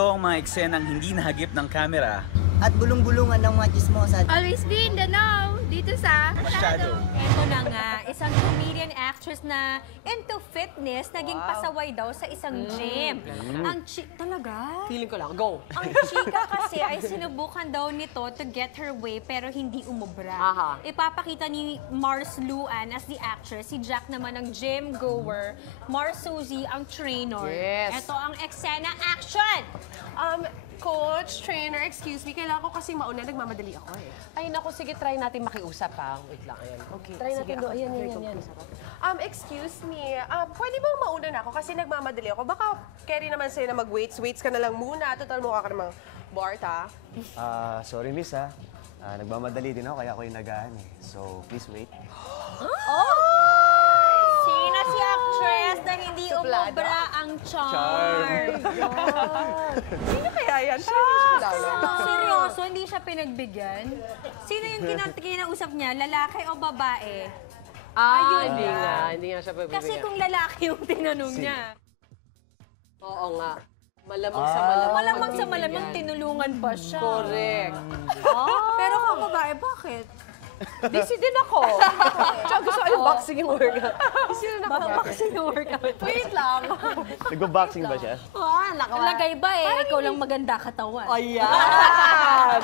Ito ang mga eksenang hindi nahagip ng kamera. At bulong-bulungan ng mga chismosa. Always be in the know, dito sa Masyado. Ito na nga, isang comedian actress na into fitness, naging pasaway daw sa isang gym. Ang talaga? Feeling ko lang, go. Ang chika kasi ay sinubukan daw nito to get her way pero hindi umubra. Aha. Ipapakita ni Mars Luan as the actress, si Jack naman ang gym goer, Mars Suzy ang trainer. Yes. Ito ang eksena action! Coach, trainer, excuse me, kailangan ko kasi mauna, nagmamadali ako eh. Ay, naku, sige, try natin makiusap ha. Wait lang, ayan. Okay, Try sige, natin ako. do. Ayan, Very yan, yan. Excuse me, pwede bang mauna na ako kasi nagmamadali ako? Baka carry naman sa'yo na mag-weights. Weights ka na lang muna. Total mukha ka namang Barta. Sorry miss ha. Nagmamadali din ako kaya ako yung nagahan eh. So, please wait. Sino si actress na hindi umubra ang charm? Sino kaya yan? Parang hindi siya kilala. Seryoso, hindi siya pinagbigyan? Sino yung kinausap niya, lalaki o babae? Ayun Hindi nga. nga. Hindi nga siya pabibigyan. Kasi kung lalaki yung tinanong niya, Oo nga. Malamang sa malamang. malamang sa pagbibigyan. malamang tinulungan pa siya. Correct. Pero kung babae, bakit? Busy din ako. Tsaka gusto ko yung boxing yung workout. Busy din ako. Bakit yung workout? Wait lang. Nagbo-boxing ba siya? Lagay ba eh, ikaw lang maganda katawan. Ayan!